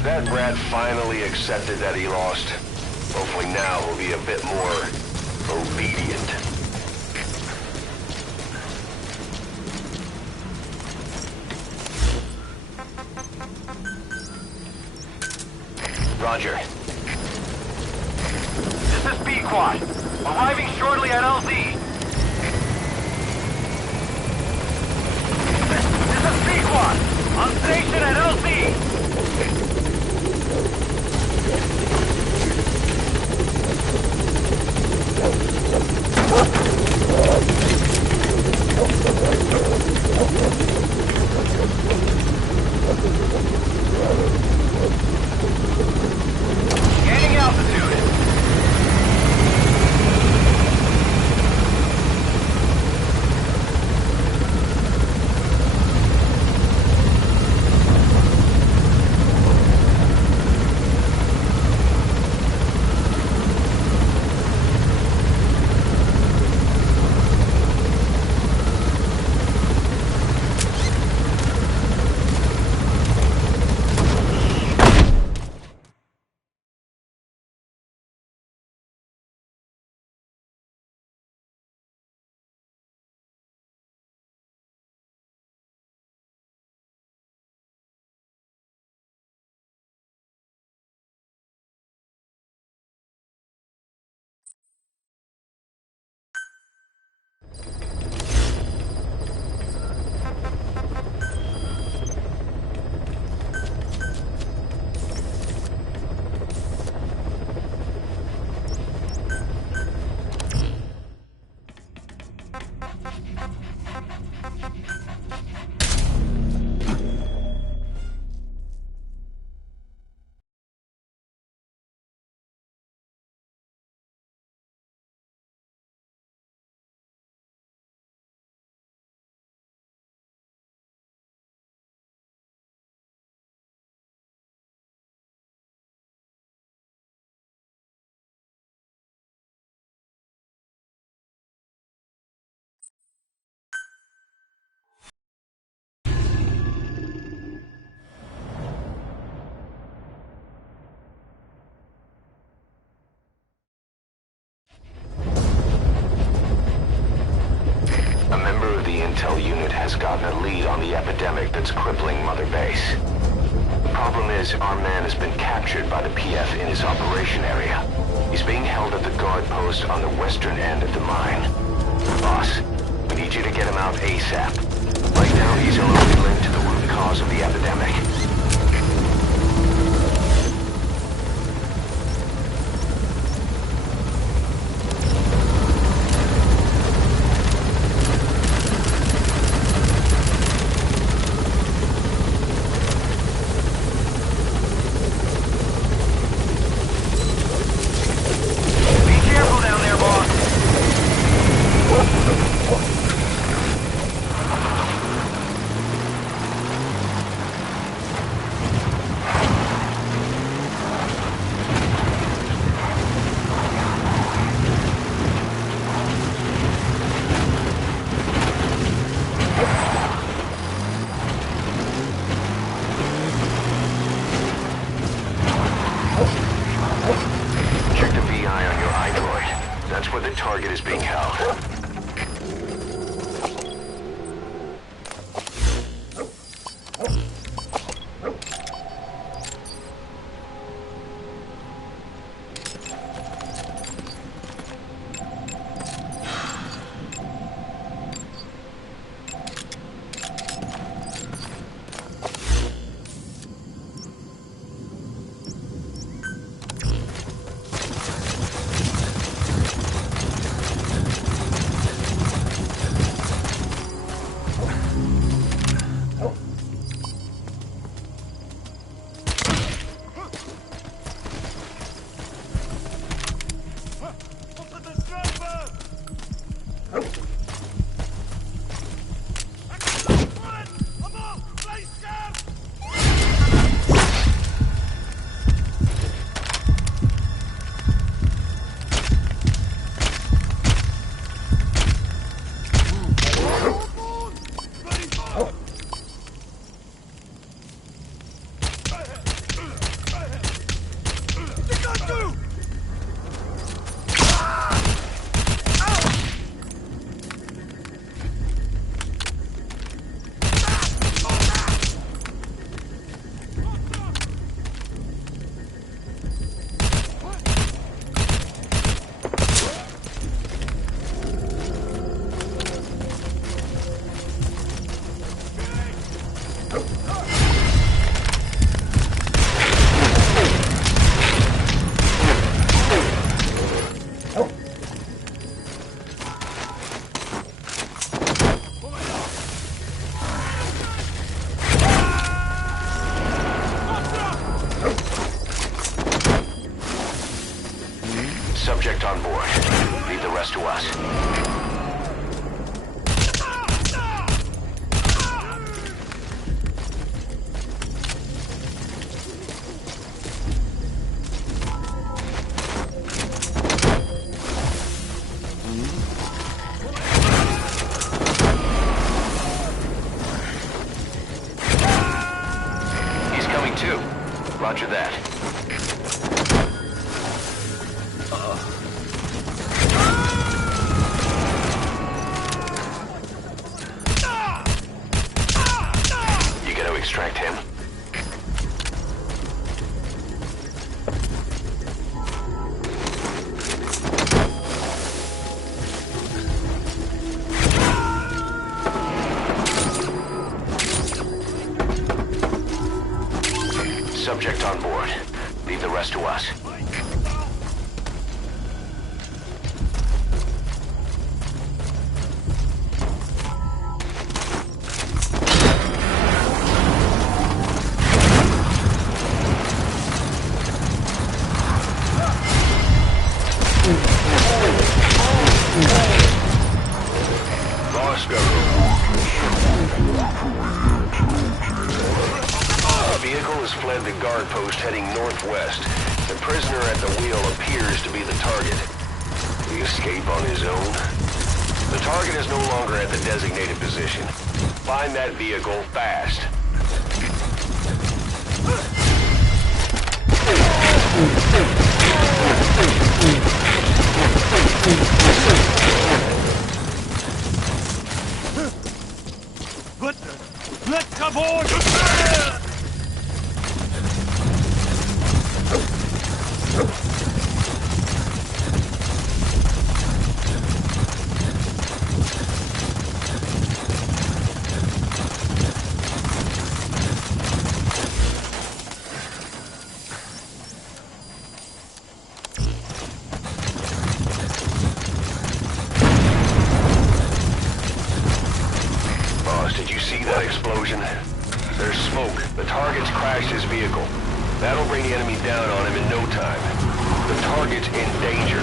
Has that brat finally accepted that he lost? Hopefully now he'll be a bit more obedient. Roger. This is B-Quad. Arriving shortly at LZ. This is B-Quad. On station at LZ. Gaining altitude. Intel unit has gotten a lead on the epidemic that's crippling Mother Base. The problem is, our man has been captured by the PF in his operation area. He's being held at the guard post on the western end of the mine. Boss, we need you to get him out ASAP. Right now, he's our only link to the root cause of the epidemic. on board. Leave the rest to us. He's coming too. Roger that. Extract him. Subject on board. Leave the rest to us. Fled the guard post heading northwest. The prisoner at the wheel appears to be the target. Will he escape on his own? The target is no longer at the designated position. Find that vehicle fast. Let's come on! Boss, did you see that explosion? There's smoke. The target's crashed his vehicle. That'll bring the enemy down on him in no time. The target's in danger.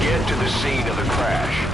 Get to the scene of the crash.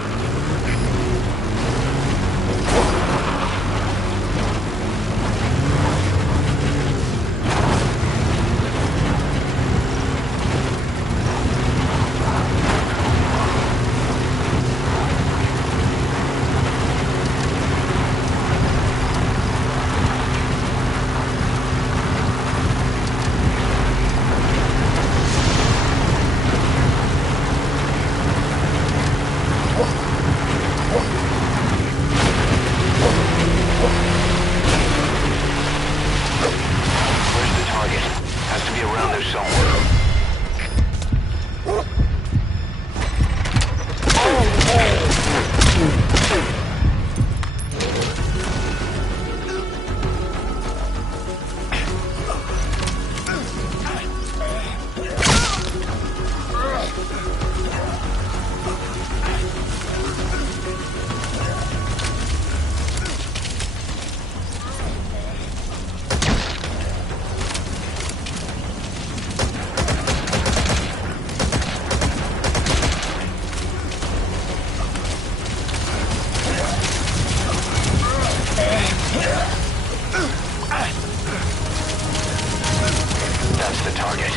That's the target.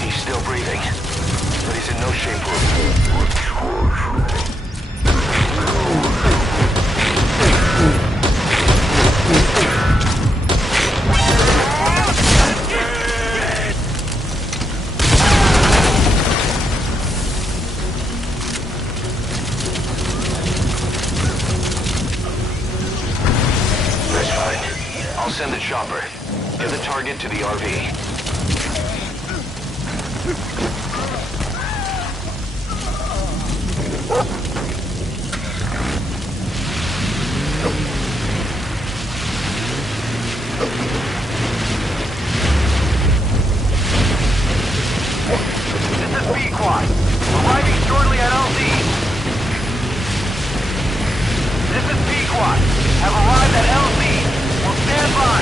He's still breathing, but he's in no shape for That's fine. I'll send the chopper. Get the target to the RV. This is B-Quad. Arriving shortly at LZ. This is B-Quad. Have arrived at LZ. Will stand by.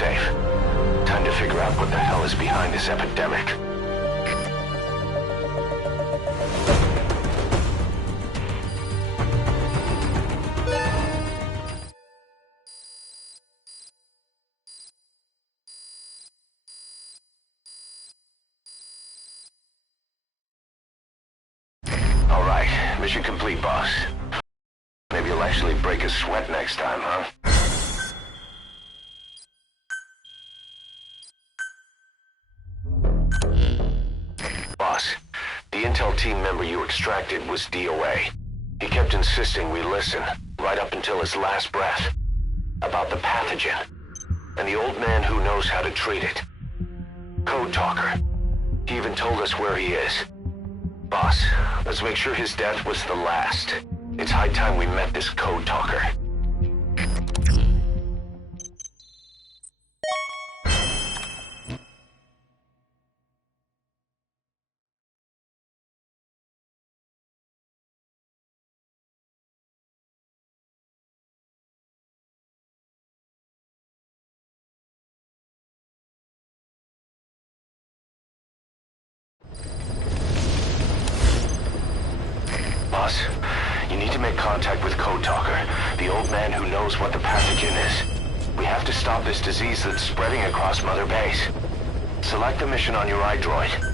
safe. Time to figure out what the hell is behind this epidemic. All right, mission complete, boss. Maybe you'll actually break a sweat next time, huh? Boss, the intel team member you extracted was DOA. He kept insisting we listen, right up until his last breath, about the pathogen, and the old man who knows how to treat it. Code talker. He even told us where he is. Boss, let's make sure his death was the last. It's high time we met this code talker. Boss, you need to make contact with Code Talker, the old man who knows what the pathogen is. We have to stop this disease that's spreading across Mother Base. Select the mission on your iDroid.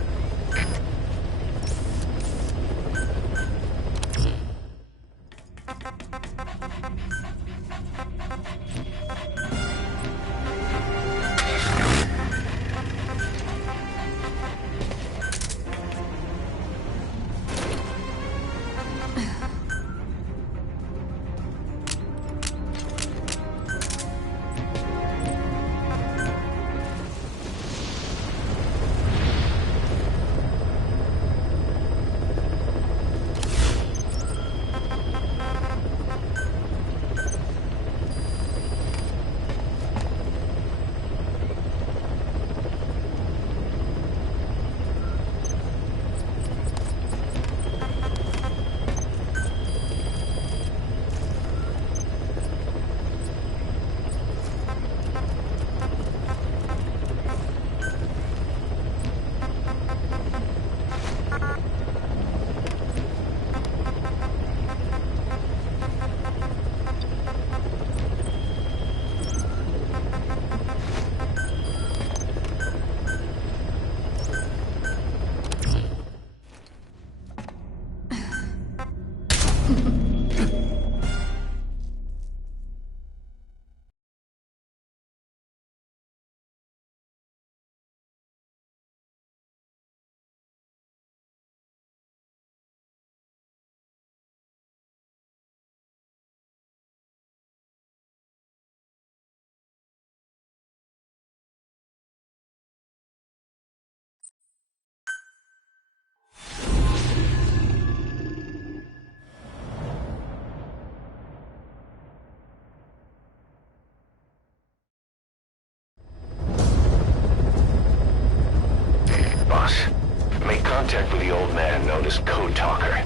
Make contact with the old man known as Code Talker.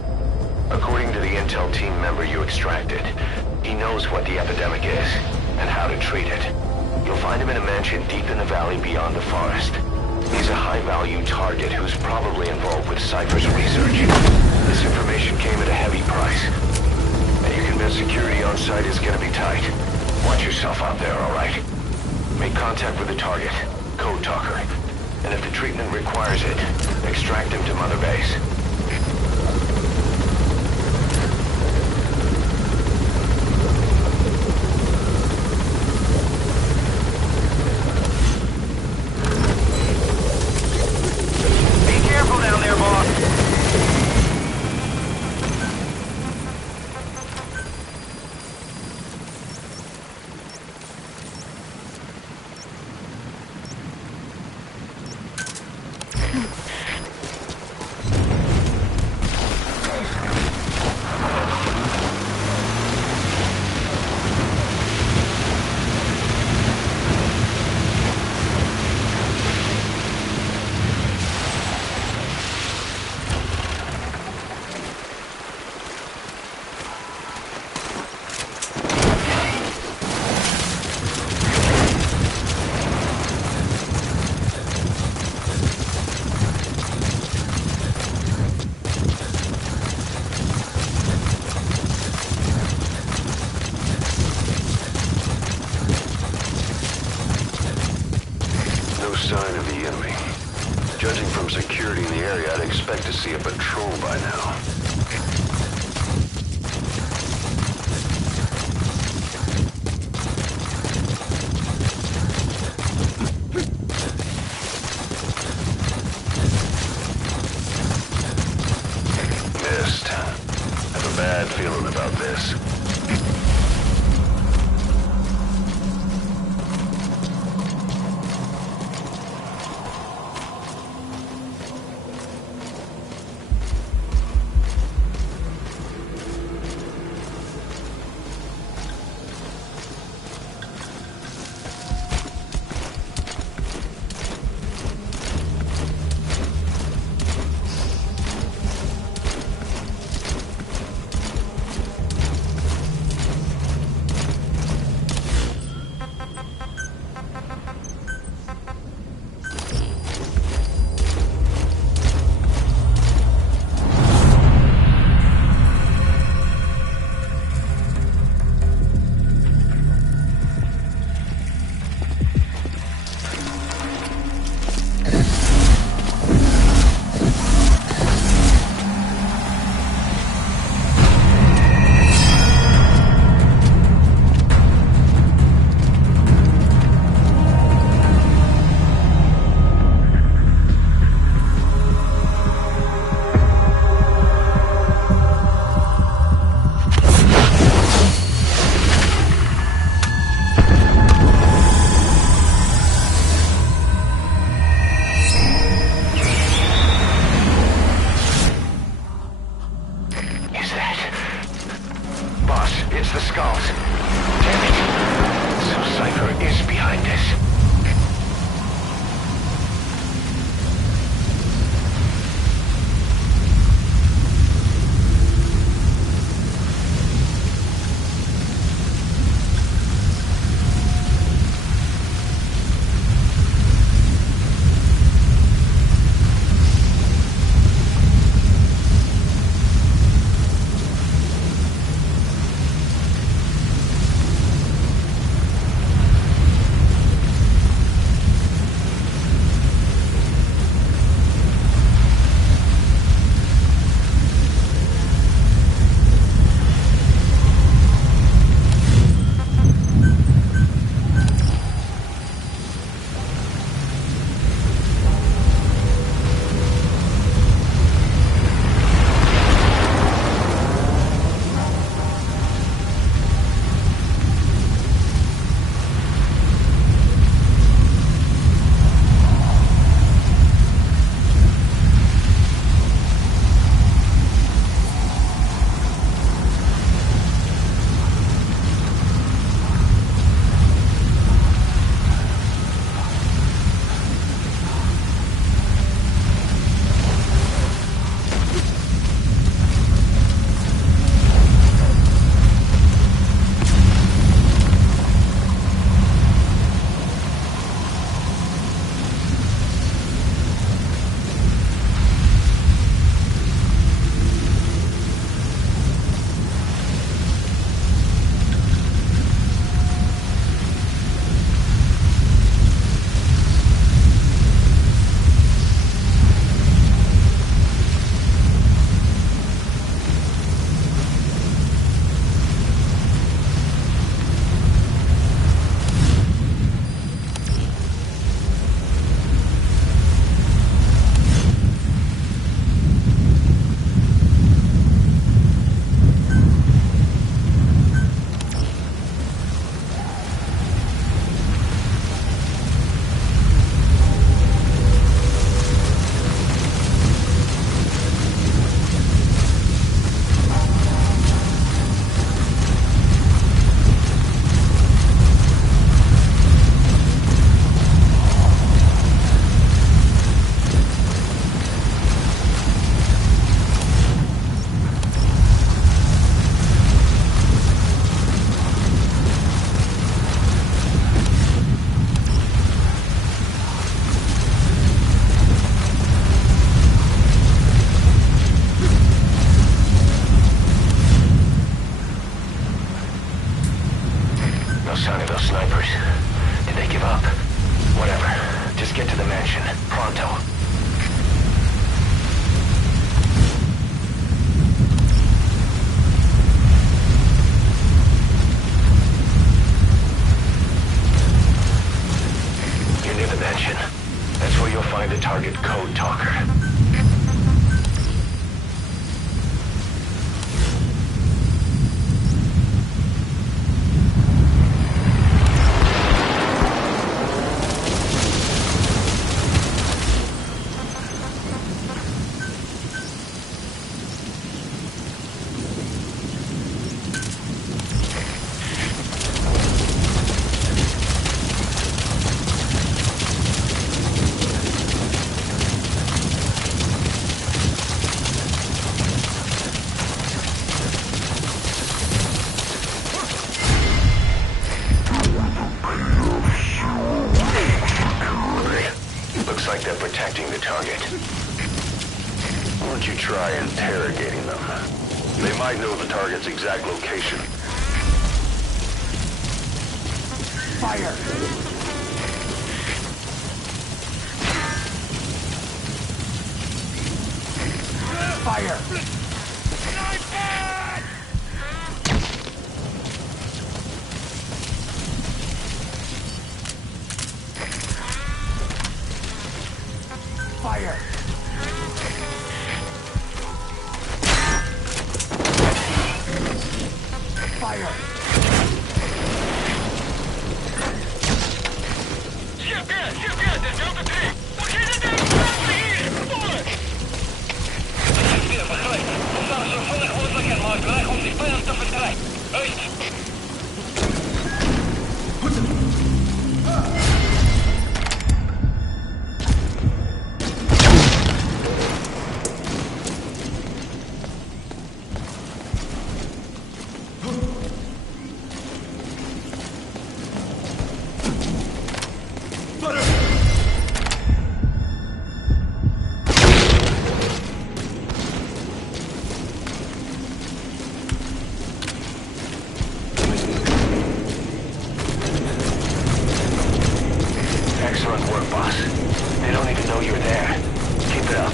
According to the intel team member you extracted, he knows what the epidemic is and how to treat it. You'll find him in a mansion deep in the valley beyond the forest. He's a high-value target who's probably involved with Cypher's research. This information came at a heavy price, and you're convinced security on site is gonna be tight. Watch yourself out there, all right? Make contact with the target, Code Talker. And if the treatment requires it, extract him to Mother Base. Be careful down there, boss. to see a patrol by now. Missed. I have a bad feeling about this. target. Why don't you try interrogating them? They might know the target's exact location. Fire! Fire! Fire! Fire! Щепет, Delta 3! Покинете hier! Volle! Weer begrijp. We staan zorgvuldig onderzoek maar krijgen om die vijand te vertrijden. Uit! Excellent work, boss. They don't even know you're there. Keep it up.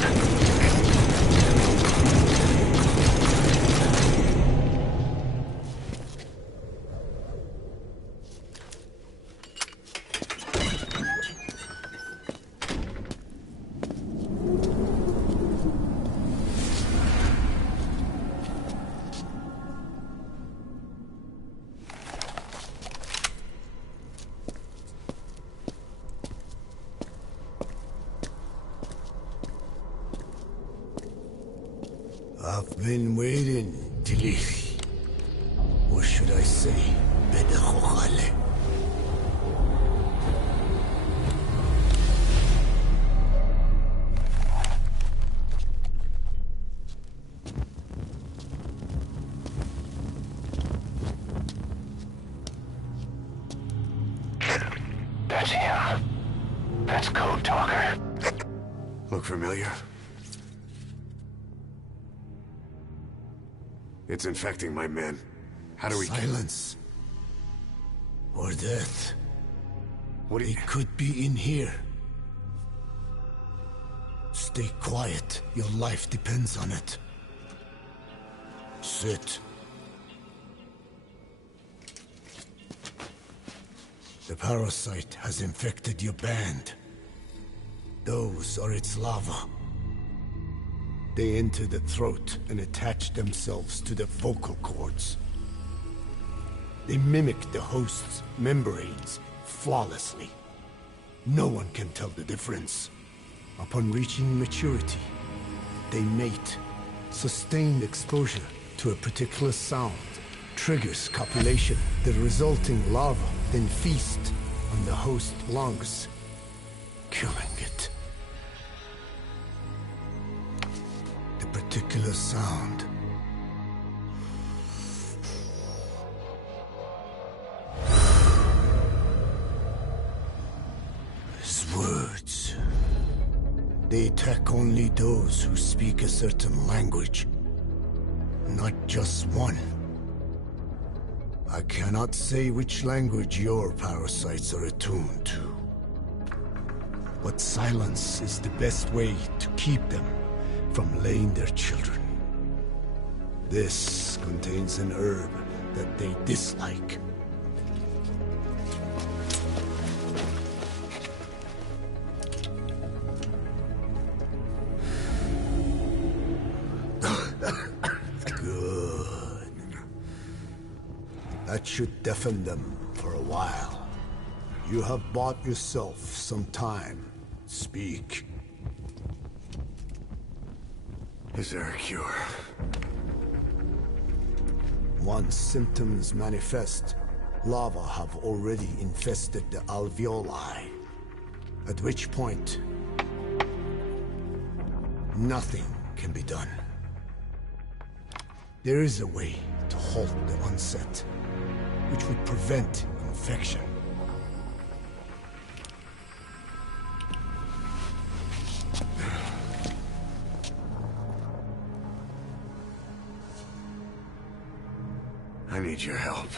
I've been waiting, Tilly. Or should I say, Bedachojale. That's him. That's Code Talker. Look familiar? It's infecting my men. How do we... Silence. Or death. What do you... It could be in here. Stay quiet. Your life depends on it. Sit. The parasite has infected your band. Those are its larvae. They enter the throat and attach themselves to the vocal cords. They mimic the host's membranes flawlessly. No one can tell the difference. Upon reaching maturity, they mate. Sustained exposure to a particular sound triggers copulation. The resulting larva then feast on the host lungs, killing it. The particular sound is words. They attack only those who speak a certain language, not just one. I cannot say which language your parasites are attuned to, but silence is the best way to keep them from laying their children. This contains an herb that they dislike. Good. That should deafen them for a while. You have bought yourself some time. Speak. Is there a cure? Once symptoms manifest, larvae have already infested the alveoli, at which point nothing can be done. There is a way to halt the onset, which would prevent infection. need your help.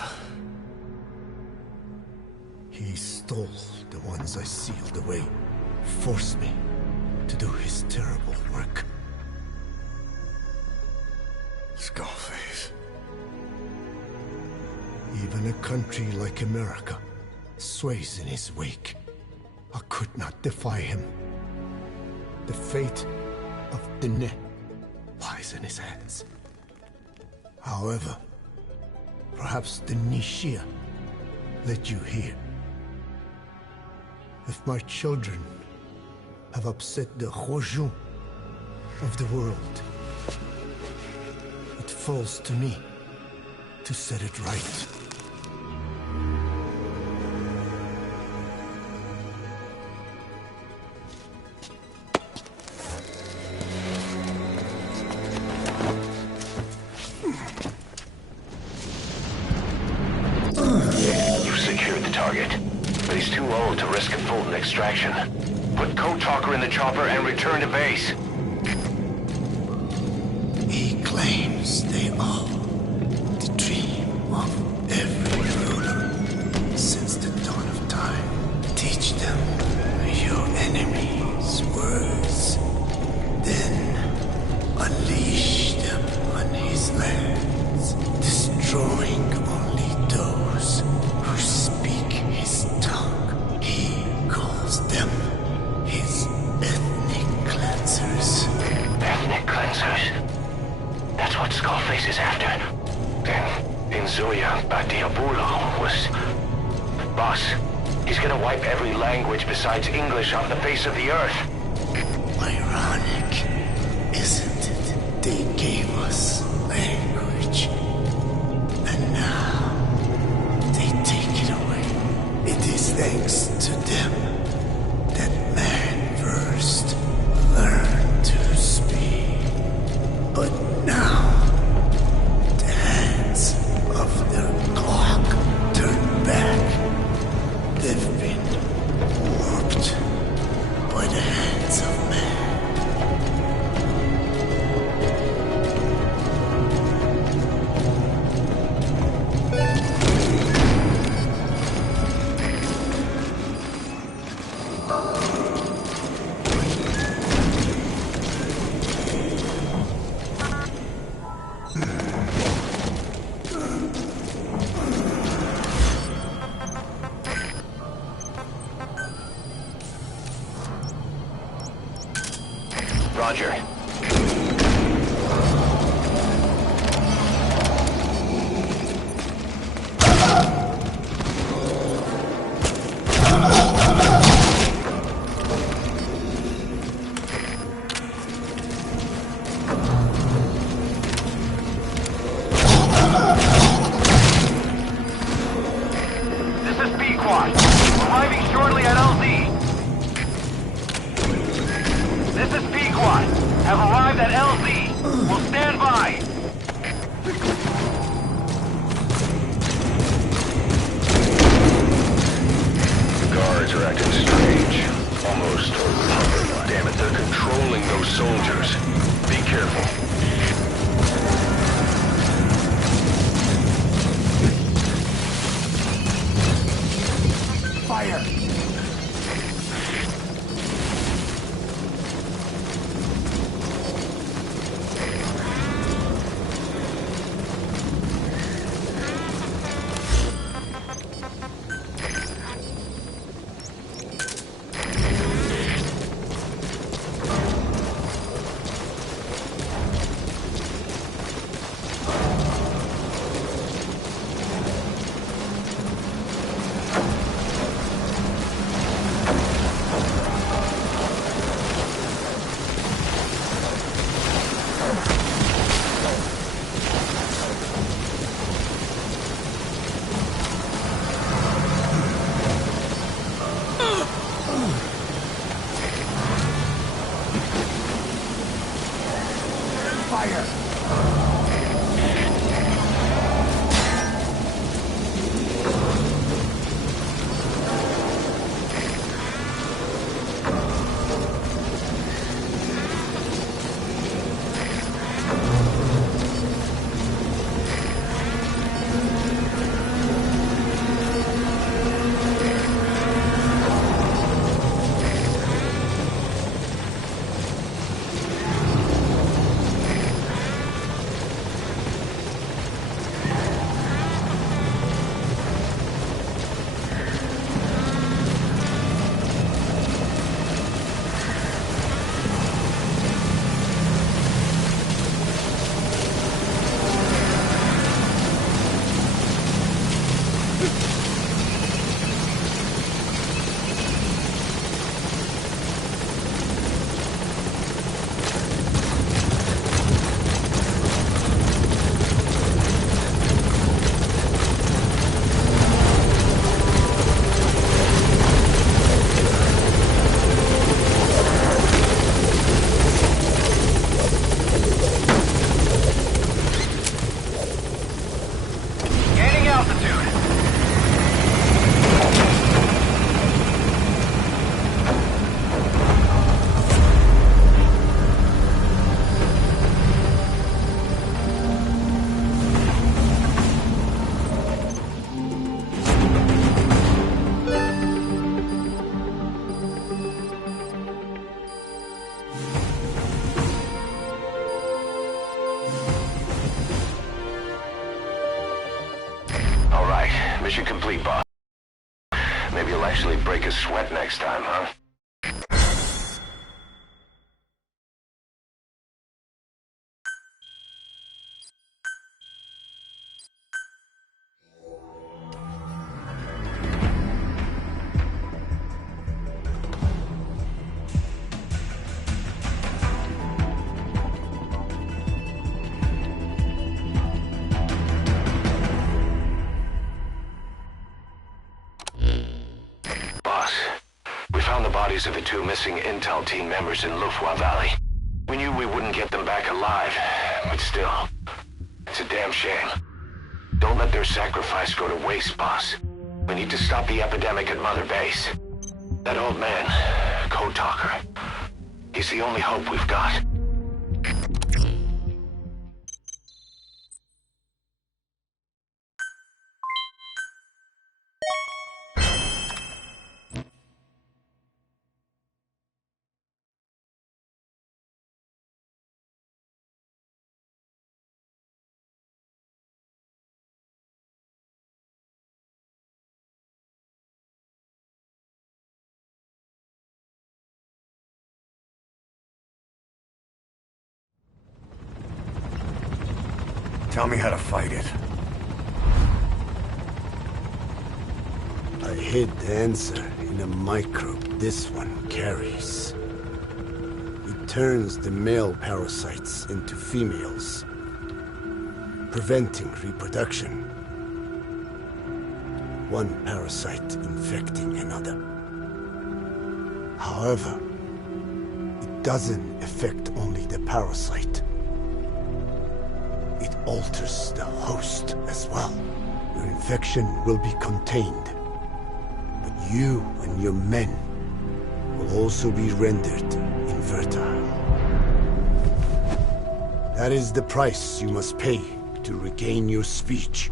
He stole the ones I sealed away, forced me to do his terrible work. Skullface. Even a country like America sways in his wake. I could not defy him. The fate of Dine lies in his hands. However, perhaps the Nishia led you here. If my children have upset the Rojun of the world, it falls to me to set it right. Extraction. Put Code Talker in the chopper and return to base. He claims they are the dream of every ruler since the dawn of time. Teach them your enemy's words, then unleash them on his lands, destroying only those who speak his tongue. Them, his ethnic cleansers. Ethnic cleansers? That's what Skullface is after. Then, Inzuya Batiabulo was... Boss, he's gonna wipe every language besides English off the face of the earth. Ironic, isn't it? They gave us language, and now they take it away. It is thanks to them that man first learned to speak. But now, the hands of the clock turn back. They've been warped by the hands of man. Roger. This is Pequod. Arriving shortly at LZ. This is Pequod. Have arrived at LZ. Will stand by. The guards are acting strange. Almost puppet. Damn it, they're controlling those soldiers. Be careful. Fire! Mission complete, boss. Maybe you'll actually break a sweat next time, huh? Of the two missing intel team members in Lufwa Valley. We knew we wouldn't get them back alive, but still, it's a damn shame. Don't let their sacrifice go to waste, boss. We need to stop the epidemic at Mother Base. That old man, Code Talker, he's the only hope we've got. Tell me how to fight it. I hid the answer in a microbe this one carries. It turns the male parasites into females, preventing reproduction. One parasite infecting another. However, it doesn't affect only the parasite. It alters the host as well. Your infection will be contained, but you and your men will also be rendered infertile. That is the price you must pay to regain your speech.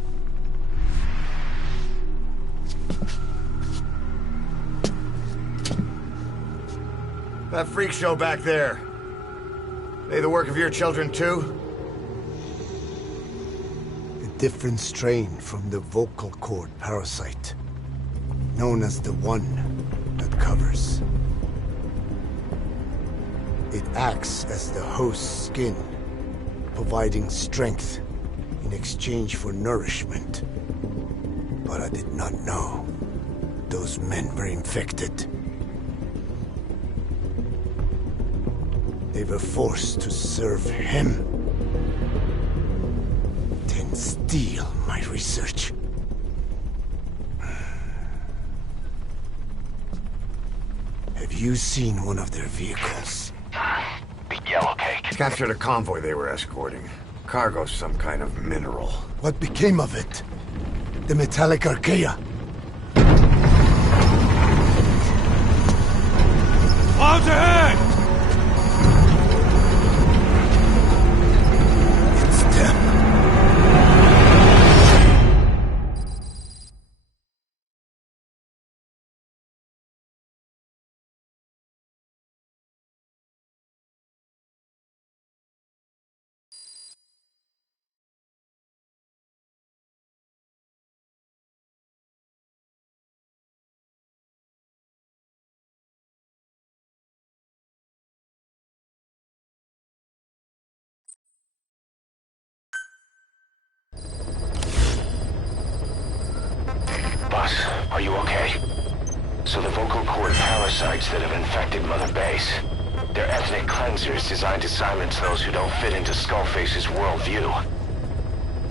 That freak show back there. They the work of your children too? Different strain from the vocal cord parasite, known as the one that covers. It acts as the host's skin, providing strength in exchange for nourishment. But I did not know those men were infected. They were forced to serve him. Steal my research. Have you seen one of their vehicles? The yellow cake. Captured a convoy they were escorting. Cargo, some kind of mineral. What became of it? The metallic archaea? Clouds ahead! It's them. Boss, are you okay? So the vocal cord parasites that have infected Mother Base, they're ethnic cleansers designed to silence those who don't fit into Skullface's worldview.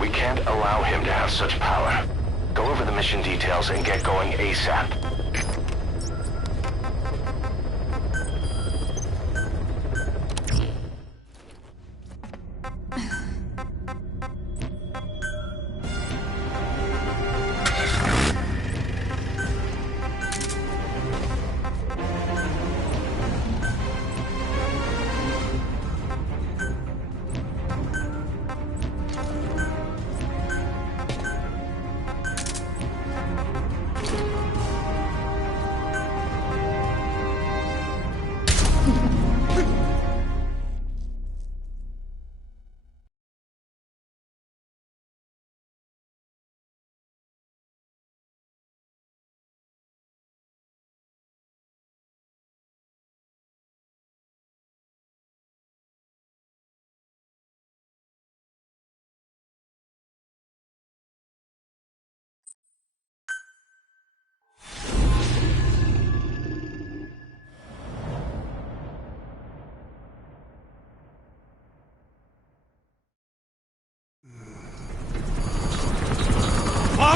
We can't allow him to have such power. Go over the mission details and get going ASAP.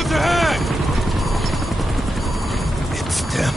Out ahead! It's them.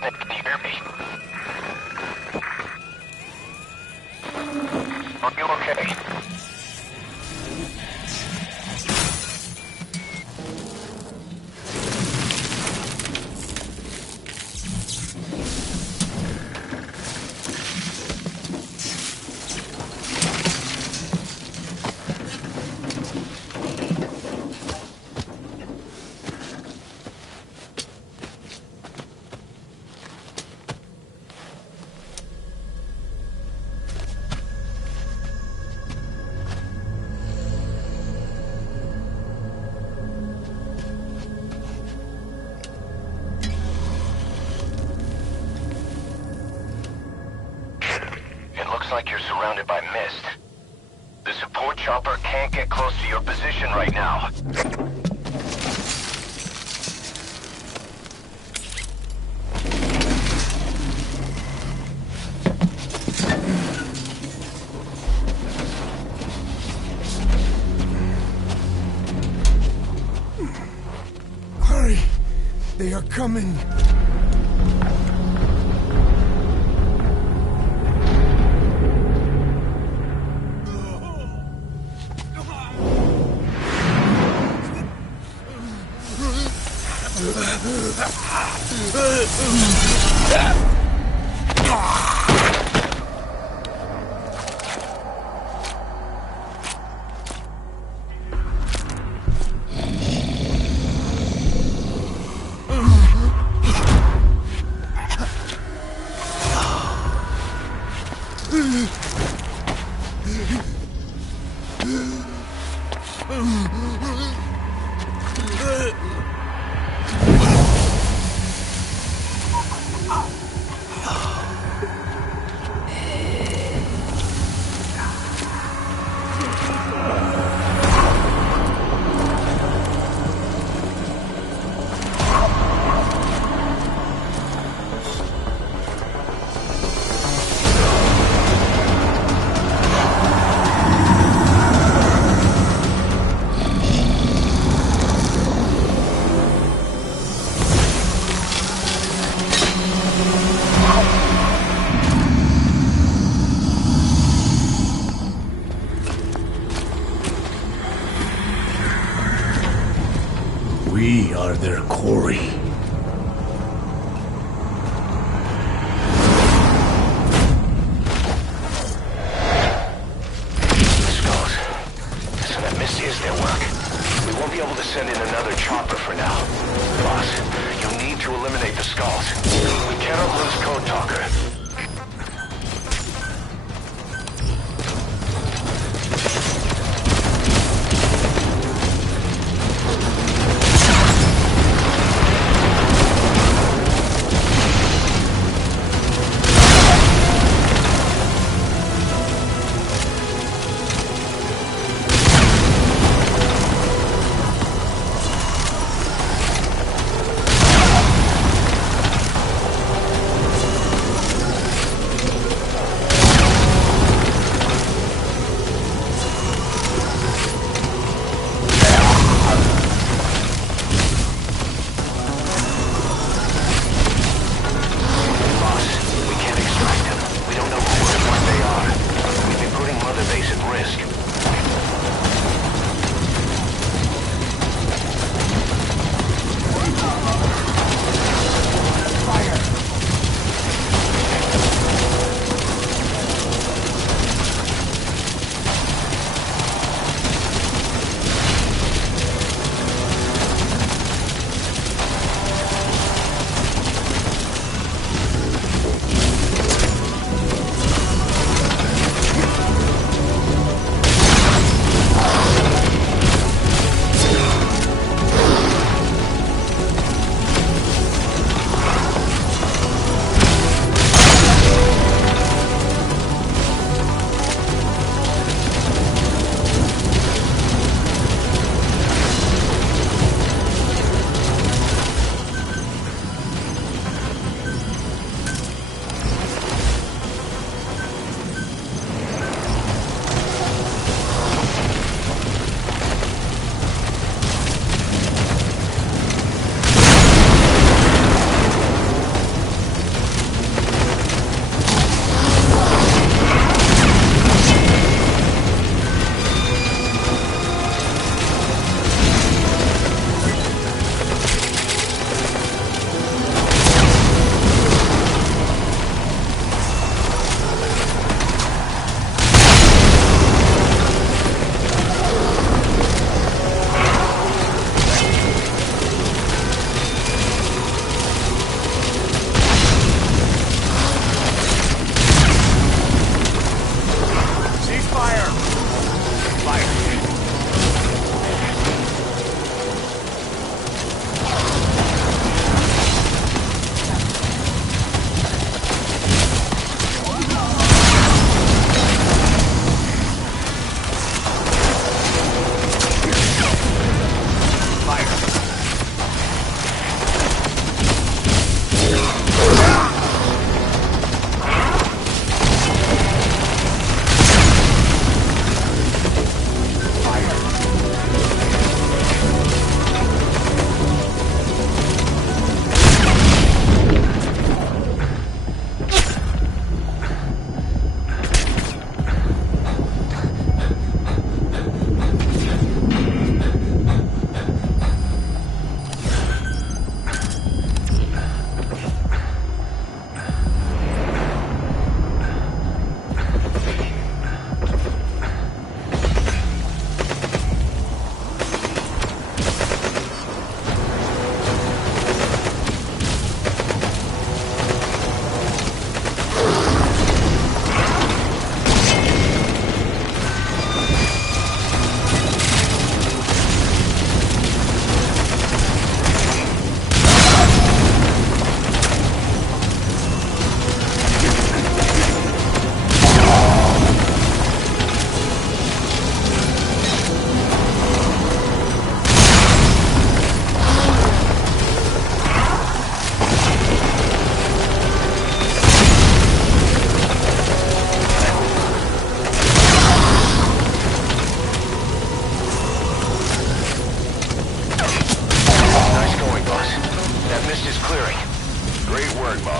Can you hear me? Are you okay? Looks like you're surrounded by mist. The support chopper can't get close to your position right now. Hurry! They are coming! We are their quarry. Skulls. So that mist is their work. We won't be able to send in another chopper for now. Boss, you'll need to eliminate the skulls. We cannot lose Code Talker.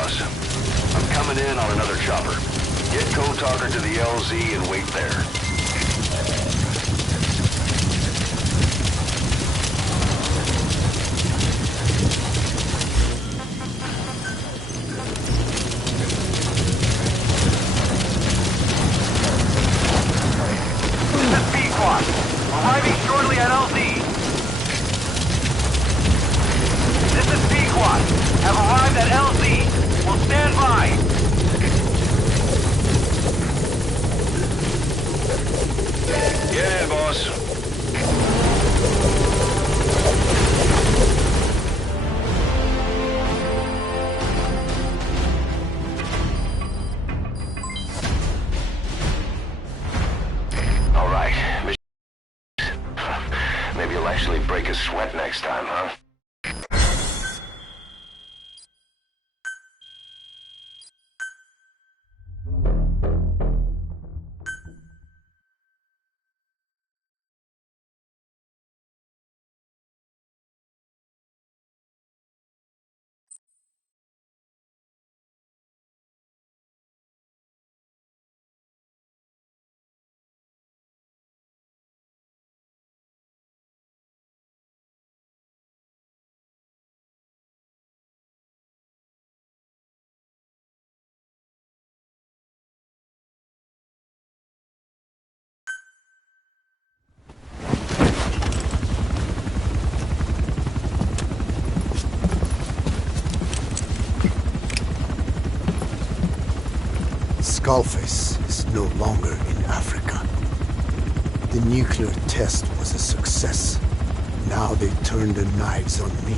boss. I'm coming in on another chopper. Get Code Talker to the LZ and wait there. This is P-Quad. Arriving shortly at LZ. This is P-Quad. Have arrived at LZ. Will stand by. Get in, boss. All right. Maybe you'll actually break a sweat next time, huh? Skullface is no longer in Africa. The nuclear test was a success. Now they turned their knives on me.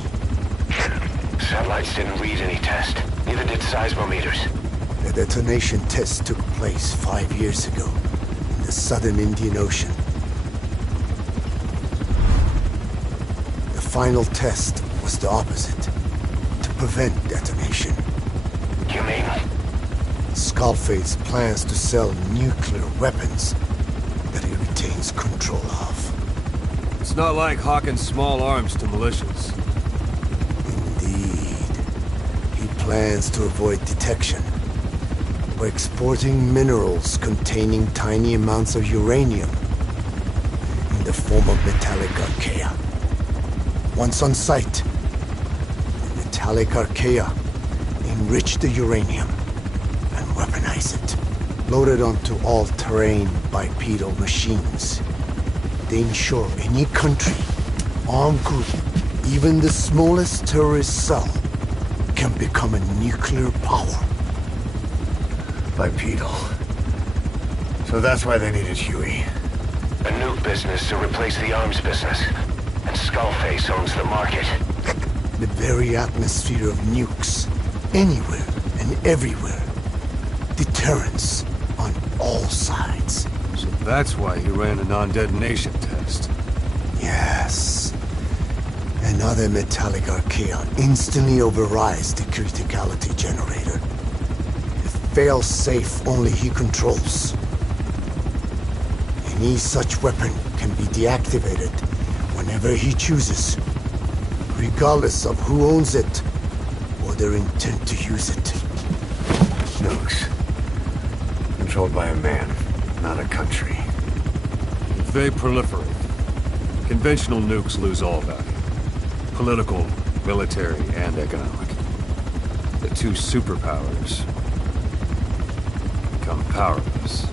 Satellites didn't read any test. Neither did seismometers. The detonation test took place 5 years ago in the southern Indian Ocean. The final test was the opposite, to prevent detonation. You mean? Skullface plans to sell nuclear weapons that he retains control of. It's not like hawking small arms to militias. Indeed. He plans to avoid detection by exporting minerals containing tiny amounts of uranium in the form of metallic archaea. Once on site, the metallic archaea enrich the uranium and weaponize it. Load it onto all-terrain bipedal machines. They ensure any country, armed group, even the smallest terrorist cell, can become a nuclear power. Bipedal. So that's why they needed Huey. A nuke business to replace the arms business. And Skullface owns the market. The very atmosphere of nukes, anywhere and everywhere. Deterrence on all sides. So that's why he ran a non-detonation test. Yes. Another metallic archaea instantly overrides the criticality generator. It fails safe only he controls. Any such weapon can be deactivated whenever he chooses, regardless of who owns it or their intent to use it. Nukes. Controlled by a man, not a country. If they proliferate, conventional nukes lose all value. Political, military, and economic. The two superpowers become powerless.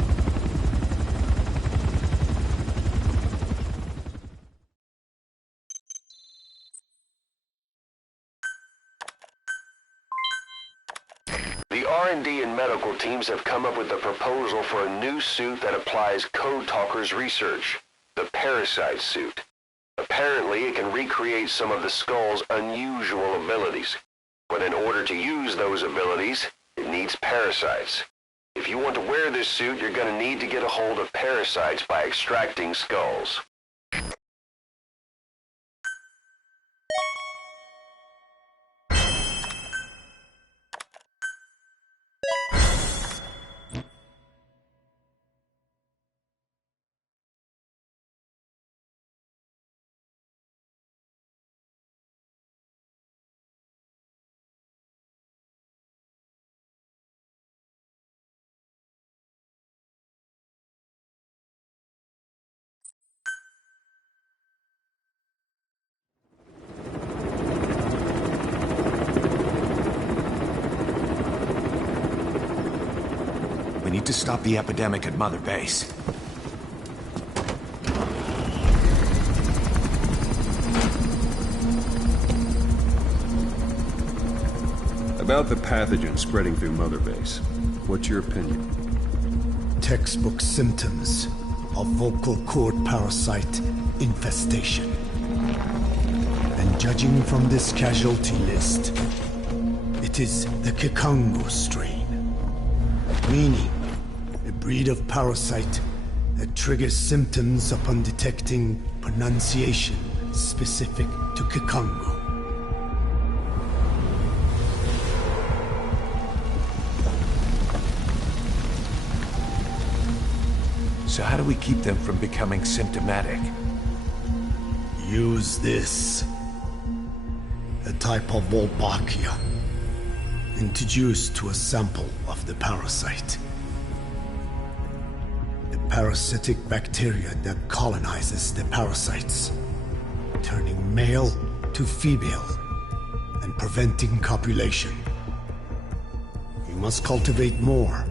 The R&D and medical teams have come up with a proposal for a new suit that applies Code Talker's research, the Parasite suit. Apparently, it can recreate some of the Skull's unusual abilities. But in order to use those abilities, it needs parasites. If you want to wear this suit, you're going to need to get a hold of parasites by extracting skulls. We need to stop the epidemic at Mother Base. About the pathogen spreading through Mother Base, what's your opinion? Textbook symptoms of vocal cord parasite infestation. And judging from this casualty list, it is the Kikango strain, meaning a breed of parasite that triggers symptoms upon detecting pronunciation specific to Kikango. So how do we keep them from becoming symptomatic? Use this. A type of Wolbachia, introduced to a sample of the parasite. A parasitic bacteria that colonizes the parasites, turning male to female and preventing copulation. We must cultivate more.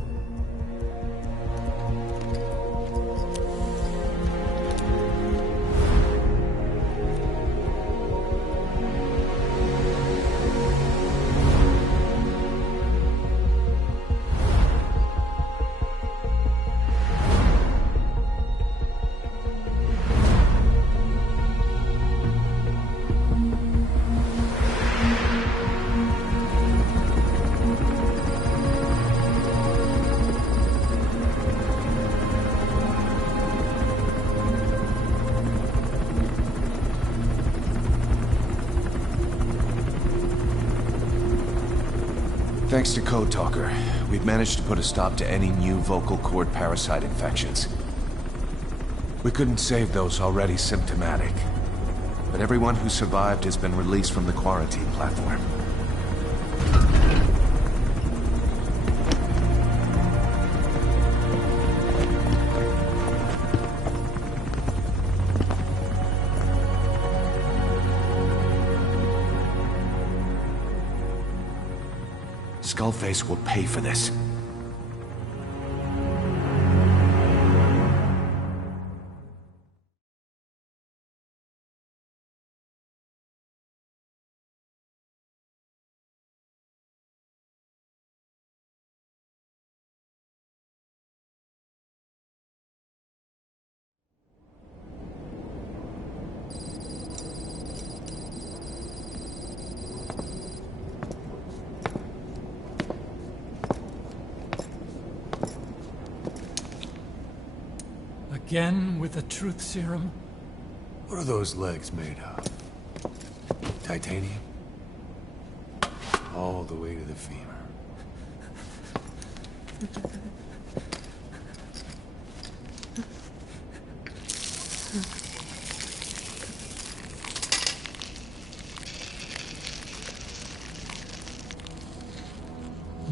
Thanks to Code Talker, we've managed to put a stop to any new vocal cord parasite infections. We couldn't save those already symptomatic, but everyone who survived has been released from the quarantine platform. Skullface will pay for this. Again with the truth serum? What are those legs made of? Titanium? All the way to the femur.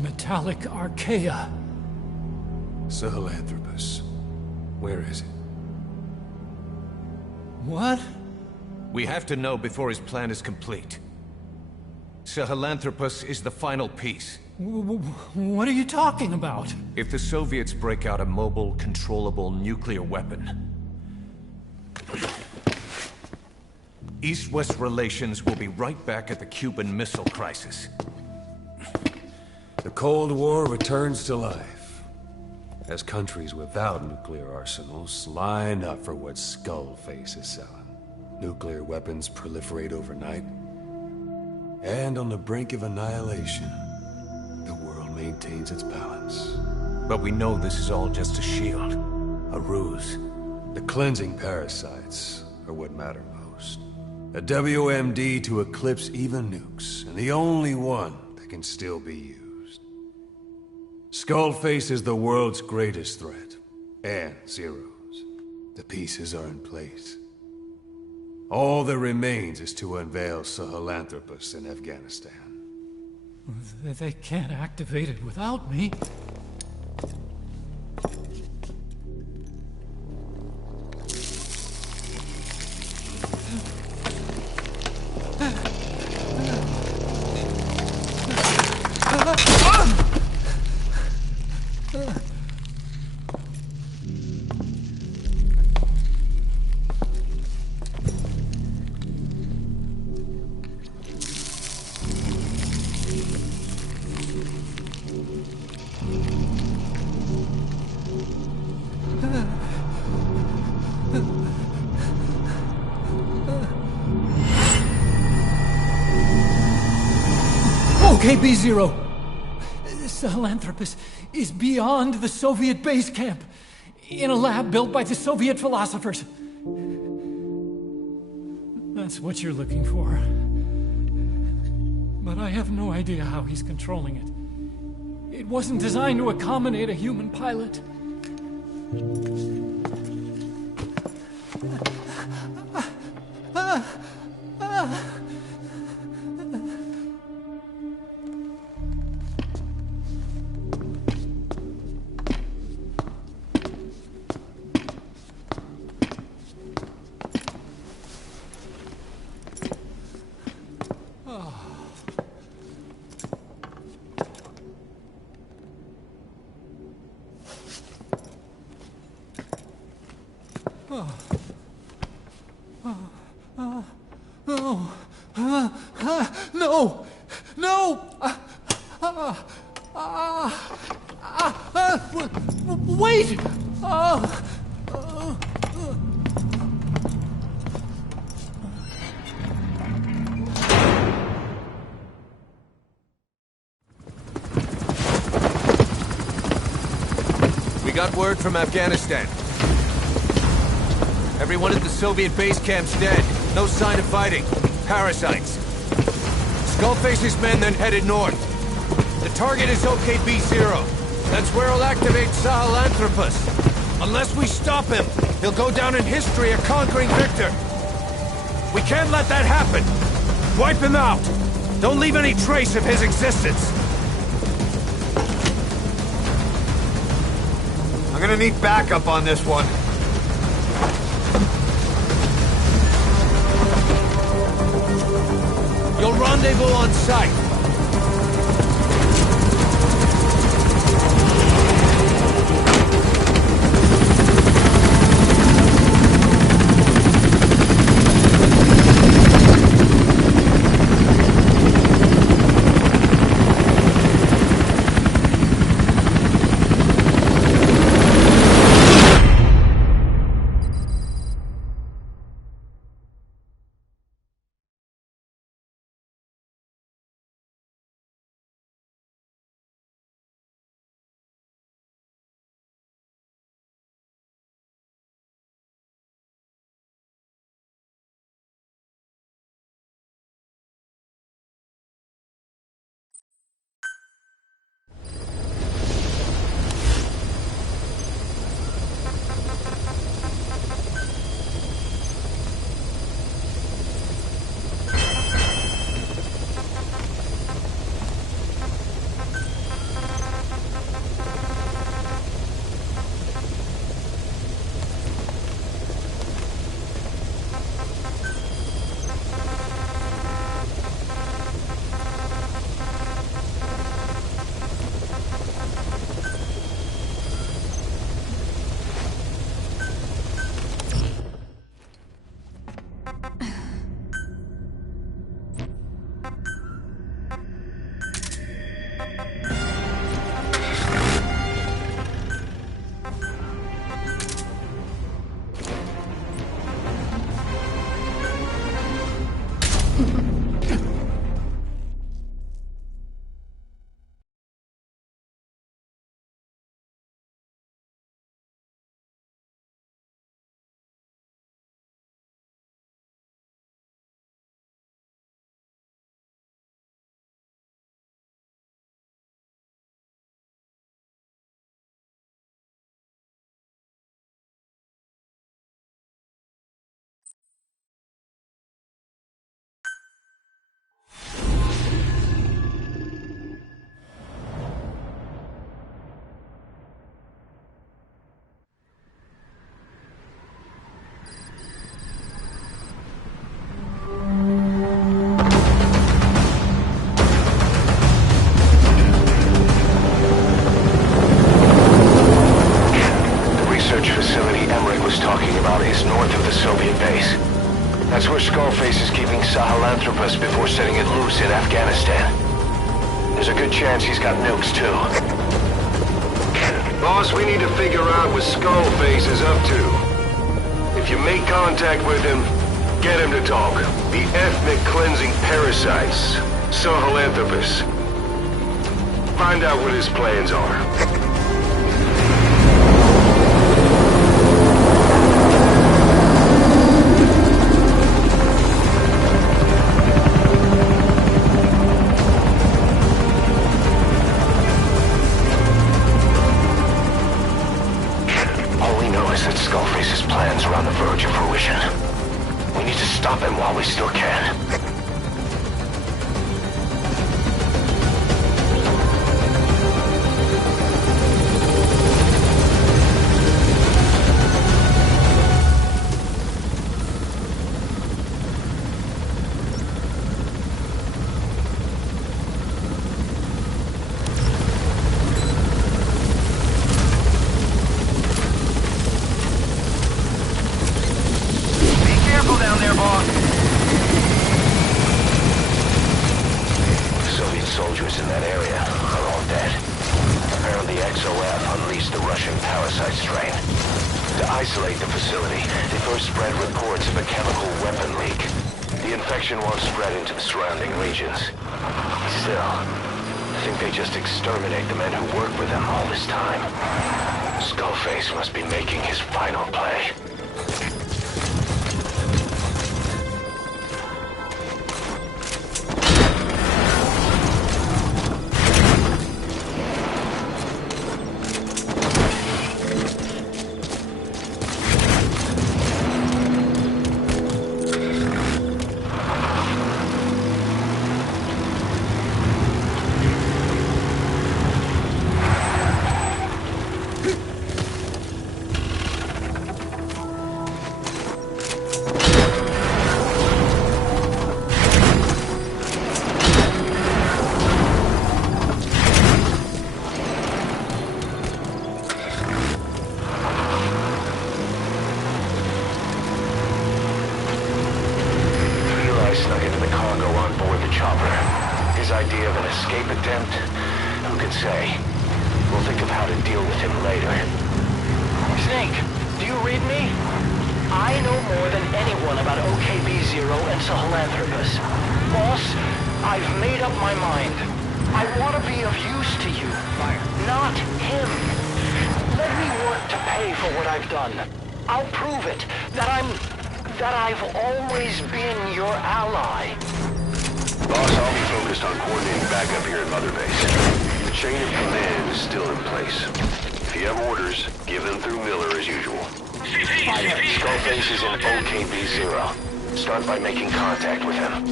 Metallic archaea. Sahelanthropus. Where is it? What? We have to know before his plan is complete. Sahelanthropus is the final piece. What are you talking about? If the Soviets break out a mobile, controllable nuclear weapon, East-West relations will be right back at the Cuban Missile Crisis. The Cold War returns to life, as countries without nuclear arsenals line up for what Skullface is selling. Nuclear weapons proliferate overnight, and on the brink of annihilation, the world maintains its balance. But we know this is all just a shield, a ruse. The cleansing parasites are what matter most. A WMD to eclipse even nukes, and the only one that can still be used. Skullface is the world's greatest threat, and Zero's. The pieces are in place. All that remains is to unveil Sahelanthropus in Afghanistan. They can't activate it without me. Okay, B-Zero. Sahelanthropus is beyond the Soviet base camp, in a lab built by the Soviet philosophers. That's what you're looking for. But I have no idea how he's controlling it. It wasn't designed to accommodate a human pilot. No! No! Wait! We got word from Afghanistan. Everyone at the Soviet base camp's dead. No sign of fighting. Parasites. Skullface's men then headed north. The target is OKB-0. That's where he'll activate Sahelanthropus. Unless we stop him, he'll go down in history a conquering victor. We can't let that happen. Wipe him out. Don't leave any trace of his existence. I'm gonna need backup on this one. You'll rendezvous on site. That's where Skullface is keeping Sahelanthropus before setting it loose in Afghanistan. There's a good chance he's got nukes, too. Boss, we need to figure out what Skullface is up to. If you make contact with him, get him to talk. The ethnic cleansing parasites, Sahelanthropus. Find out what his plans are. All we know is that Skullface's plans are on the verge of fruition. We need to stop him while we still can. Won't spread into the surrounding regions. Still, I think they just exterminate the men who worked with them all this time. Skullface must be making his final play. Idea of an escape attempt? Who can say? We'll think of how to deal with him later. Snake, do you read me? I know more than anyone about OKB-0 and Sahelanthropus. Boss, I've made up my mind. I want to be of use to you, not him. Let me work to pay for what I've done. I'll prove it, that I've always been your ally. Boss, I'll be focused on coordinating backup here at Mother Base. The chain of command is still in place. If you have orders, give them through Miller as usual. Skullface is in OKB-0. Start by making contact with him.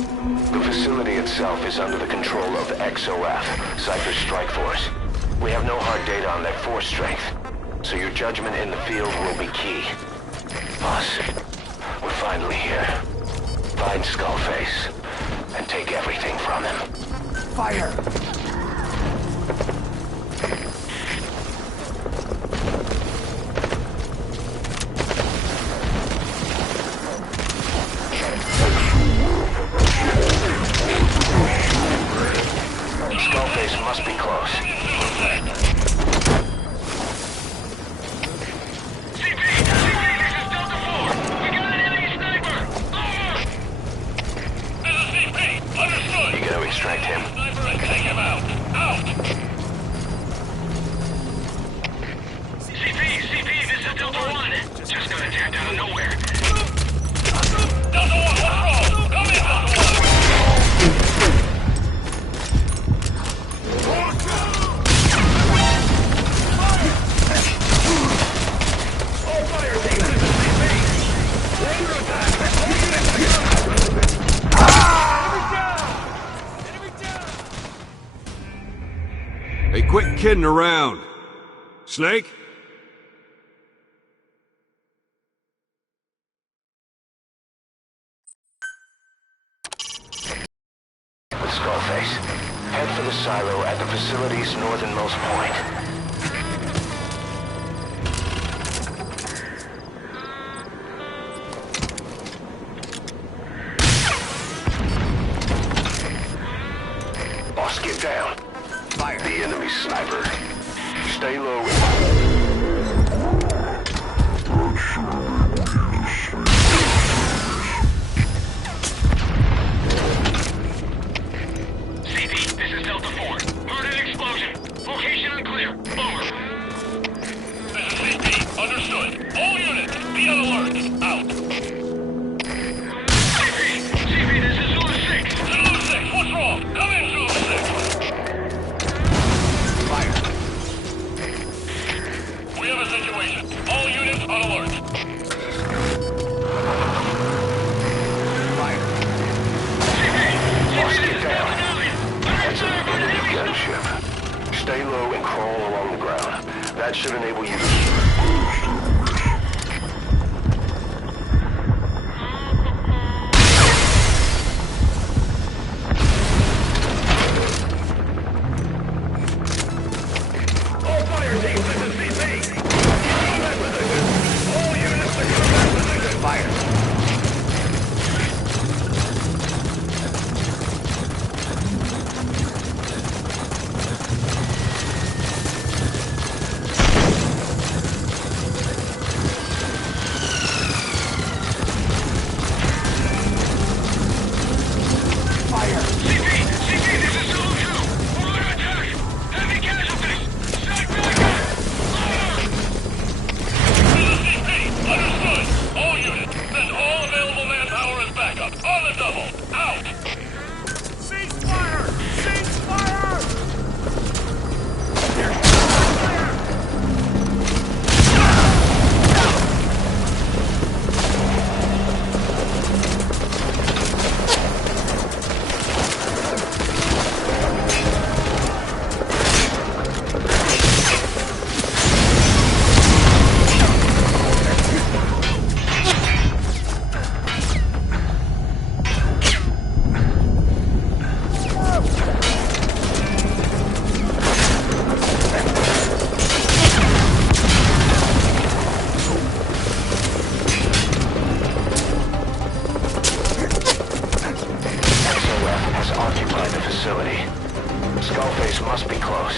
The facility itself is under the control of XOF, Cypher's Strike Force. We have no hard data on their force strength, so your judgment in the field will be key. Boss, we're finally here. Find Skullface and take everything from him. Fire! Skullface must be close. Extract him. Take him out. Out! CP, this is Delta 1. Just got attacked out of nowhere. Delta 1, what's wrong? Come in, Delta 1. All fire teams, this is CP. We're under attack. Hey, quit kidding around. Snake? With Skullface, head for the silo at the facility's northernmost point. Boss, get down. Fire. The enemy sniper. Stay low. CP, this is Delta 4. Heard an explosion. All units, be on alert. Out. CP, this is Zulu 6. Zulu 6, what's wrong? Come in, Zulu 6. Fire. We have a situation. All units on alert. Fire. Lost it down. That's an enemy gunship. Stay low and crawl along the ground. That should enable you to... All fire teams, this is CP. Combat position. All units to combat position. Fire. Skullface must be close.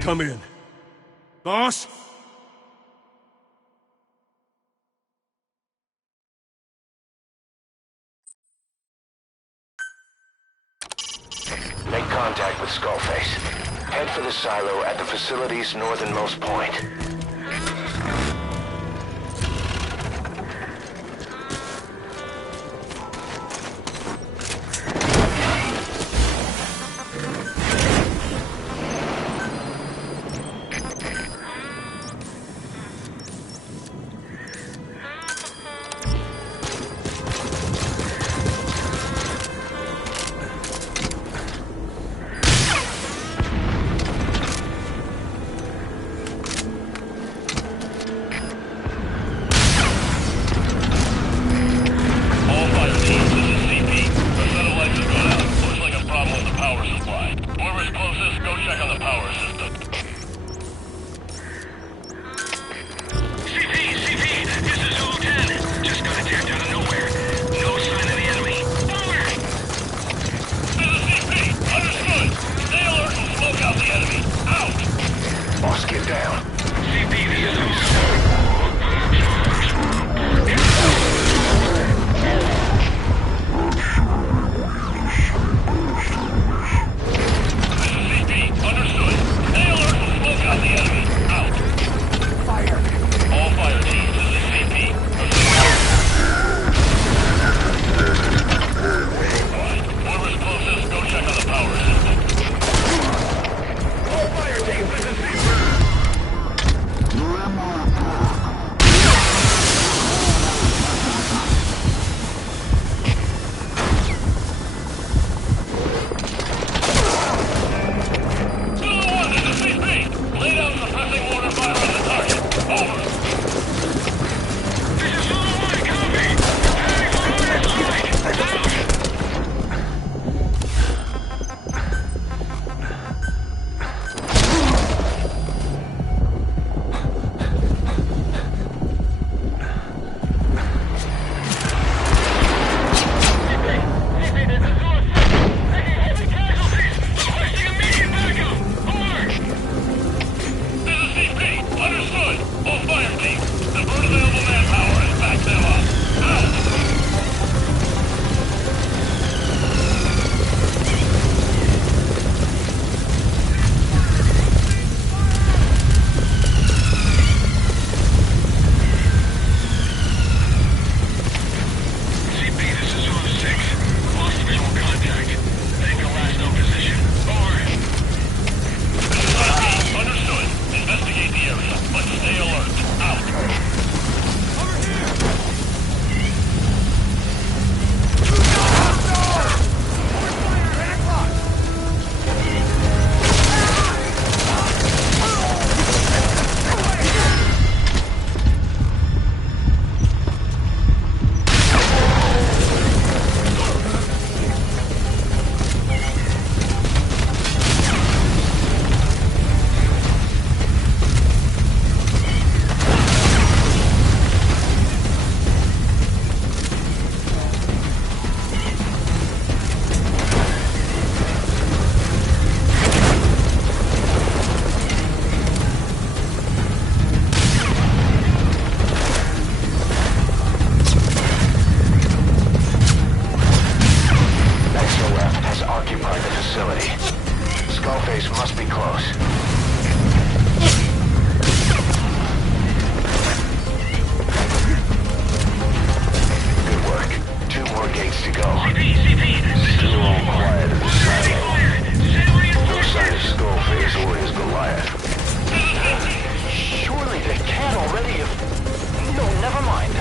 Come in. Boss? Make contact with Skullface. Head for the silo at the facility's northernmost point. has occupied the facility. Skullface must be close. Good work. 2 more gates to go. Still all quiet in the silo. No sign of Skullface or his Goliath. Surely they can't already have... No, never mind.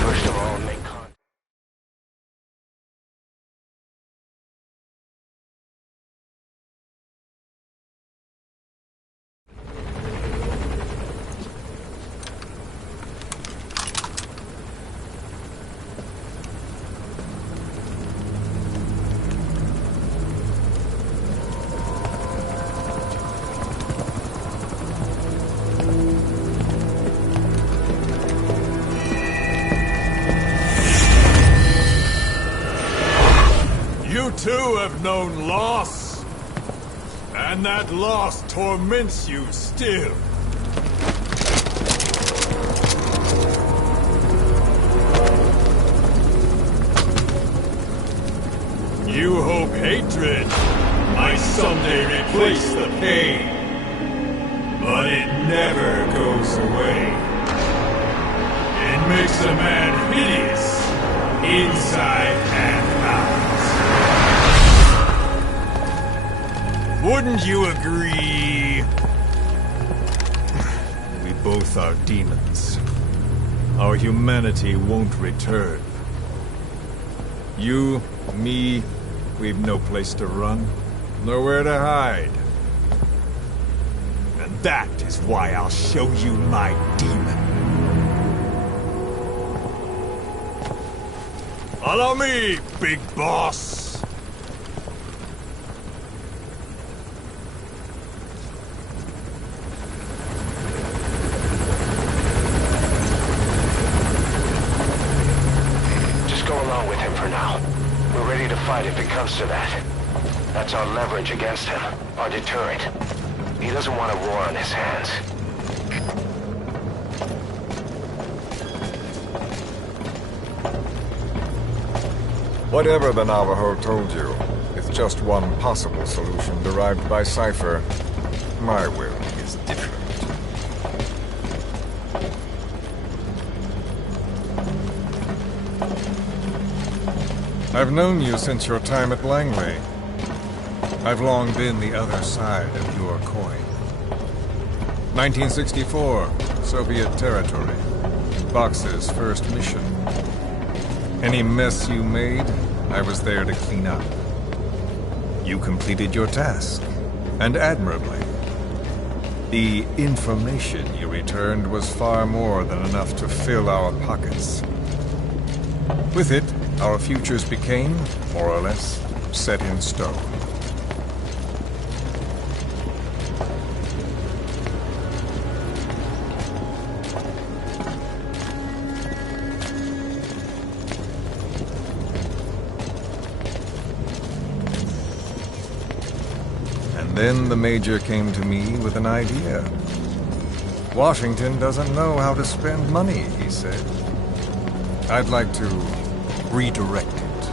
First of all, make contact. Too have known loss, and that loss torments you still. You hope hatred might someday replace the pain, but it never goes away. It makes a man hideous, inside and out. Wouldn't you agree? We both are demons. Our humanity won't return. You, me, we've no place to run, nowhere to hide. And that is why I'll show you my demon. Follow me, big boss! If it comes to that. That's our leverage against him, our deterrent. He doesn't want a war on his hands. Whatever the Navajo told you, it's just one possible solution derived by Cypher. My will is different. I've known you since your time at Langley. I've long been the other side of your coin. 1964, Soviet territory. Box's first mission. Any mess you made, I was there to clean up. You completed your task, and admirably. The information you returned was far more than enough to fill our pockets. With it, our futures became, more or less, set in stone. And then the Major came to me with an idea. Washington doesn't know how to spend money, he said. I'd like to redirect it.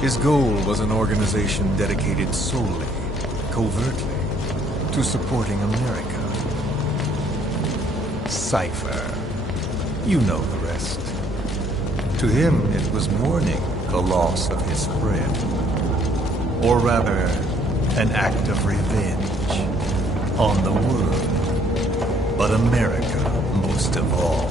His goal was an organization dedicated solely, covertly, to supporting America. Cypher. You know the rest. To him, it was mourning the loss of his friend. Or rather, an act of revenge on the world, but America most of all.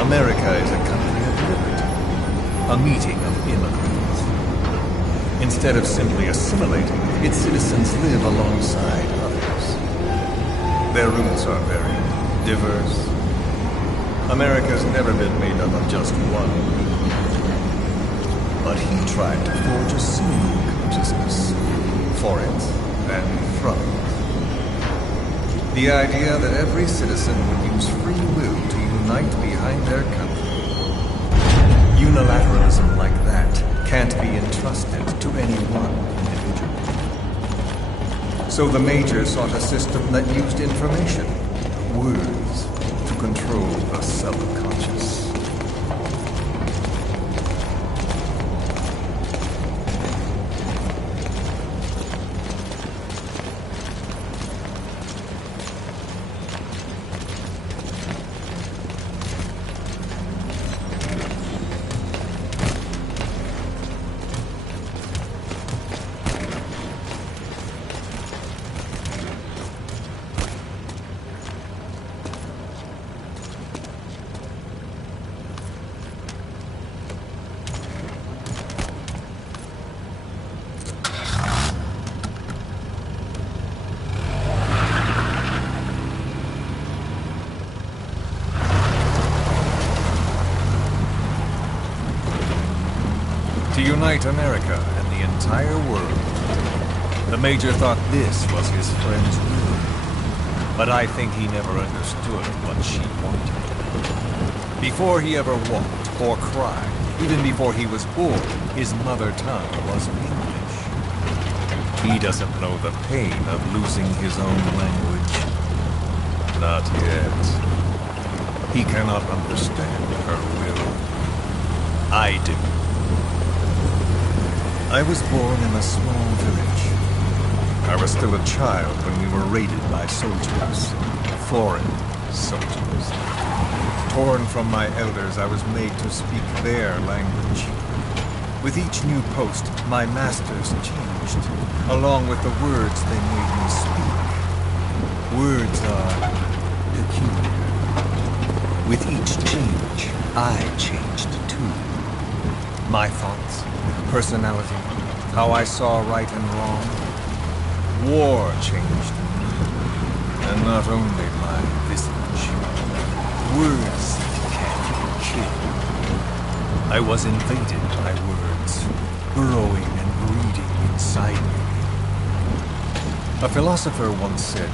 America is a country of liberty, a meeting of immigrants. Instead of simply assimilating, its citizens live alongside others. Their roots are very diverse. America's never been made up of just one group. But he tried to forge a single consciousness, for it and from it. The idea that every citizen would use free will to unite behind their country. Unilateralism like that can't be entrusted to any one individual. So the Major sought a system that used information, words, to control the subconscious. To unite America and the entire world. The Major thought this was his friend's will, but I think he never understood what she wanted. Before he ever walked or cried, even before he was born, his mother tongue was English. He doesn't know the pain of losing his own language. Not yet. He cannot understand her will. I do. I was born in a small village. I was still a child when we were raided by soldiers. Foreign soldiers. Torn from my elders, I was made to speak their language. With each new post, my masters changed, along with the words they made me speak. Words are peculiar. With each change, I changed too. My thoughts, personality, how I saw right and wrong. War changed me, and not only my visage. Words can kill. I was invaded by words, burrowing and breeding inside me. A philosopher once said,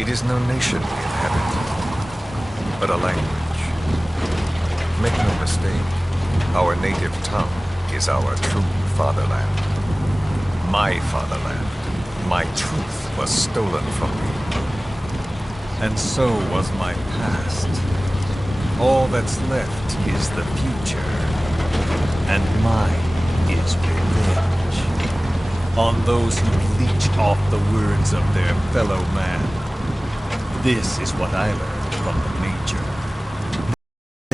"It is no nation we inhabit, but a language." Make no mistake, our native tongue is our true fatherland. My fatherland, my truth was stolen from me. And so was my past. All that's left is the future. And mine is revenge. On those who leech off the words of their fellow man. This is what I learned from the Major.